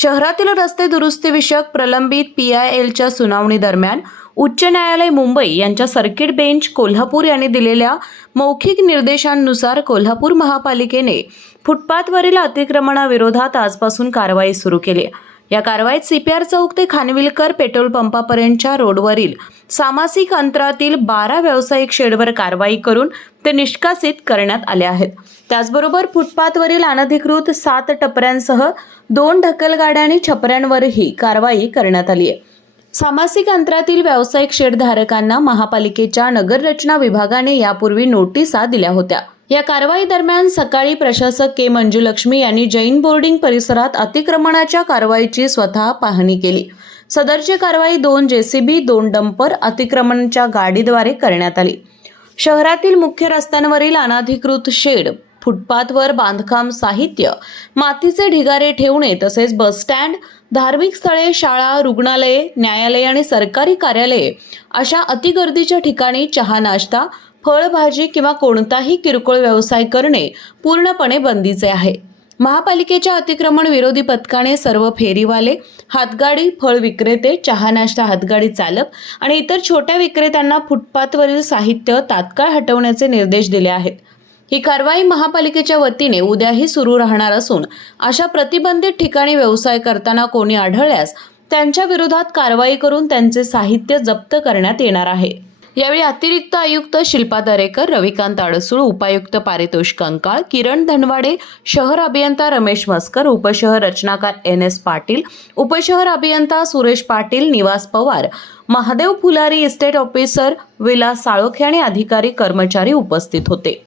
शहरातील रस्ते दुरुस्ती विषयक प्रलंबित PILच्या सुनावणी दरम्यान उच्च न्यायालय मुंबई यांच्या सर्किट बेंच कोल्हापूर यांनी दिलेल्या मौखिक निर्देशांनुसार कोल्हापूर महापालिकेने फुटपाथवरील अतिक्रमणाविरोधात आजपासून कारवाई सुरू केली. या कारवाईत CPR चौक ते खानविलकर पेट्रोल पंपापर्यंतच्या रोडवरील सामासिक अंतरातील 12 व्यावसायिक शेडवर कारवाई करून ते निष्कासित करण्यात आले आहेत. त्याचबरोबर फुटपाथवरील अनधिकृत 7 टपऱ्यांसह 2 ढकलगाड्या आणि छपऱ्यांवरही कारवाई करण्यात आली आहे. सामासिक अंतरातील व्यावसायिक शेडधारकांना महापालिकेच्या नगररचना विभागाने यापूर्वी नोटिसा दिल्या होत्या. या कारवाई दरम्यान सकाळी प्रशासक के मंजुलक्ष्मी यांनी जैन बोर्डिंग परिसरात अतिक्रमणाच्या कारवाईची स्वतः पाहणी केली. सदरची कारवाई 2 JCB 2 डंपर अतिक्रमणाच्या गाडीद्वारे करण्यात आली. शहरातील मुख्य रस्त्यांवरील अनधिकृत शेड, फुटपाथवर बांधकाम साहित्य, मातीचे ढिगारे ठेवणे तसेच बसस्टँड, धार्मिक स्थळे, शाळा, रुग्णालये, न्यायालये आणि सरकारी कार्यालये अशा अतिगर्दीच्या ठिकाणी चहा, नाश्ता, फळभाजी किंवा कोणताही किरकोळ व्यवसाय करणे पूर्णपणे बंदीचे आहे. महापालिकेच्या अतिक्रमण विरोधी पथकाने सर्व फेरीवाले, हातगाडी, फळ विक्रेते, चहा नाश्ता हातगाडी चालक आणि इतर छोट्या विक्रेत्यांना फुटपाथवरील साहित्य तात्काळ हटवण्याचे निर्देश दिले आहेत. ही कारवाई महापालिकेच्या वतीने उद्याही सुरू राहणार असून अशा प्रतिबंधित ठिकाणी व्यवसाय करताना कोणी आढळल्यास त्यांच्या विरोधात कारवाई करून त्यांचे साहित्य जप्त करण्यात येणार आहे. यावेळी अतिरिक्त आयुक्त शिल्पा दरेकर, रविकांत अडसूळ, उपायुक्त पारितोष कंकाळ, किरण धनवाडे, शहर अभियंता रमेश मस्कर, उपशहर रचनाकार NS पाटील, उपशहर अभियंता सुरेश पाटील, निवास पवार, महादेव फुलारी, इस्टेट ऑफिसर विलास साळोखे आणि अधिकारी कर्मचारी उपस्थित होते.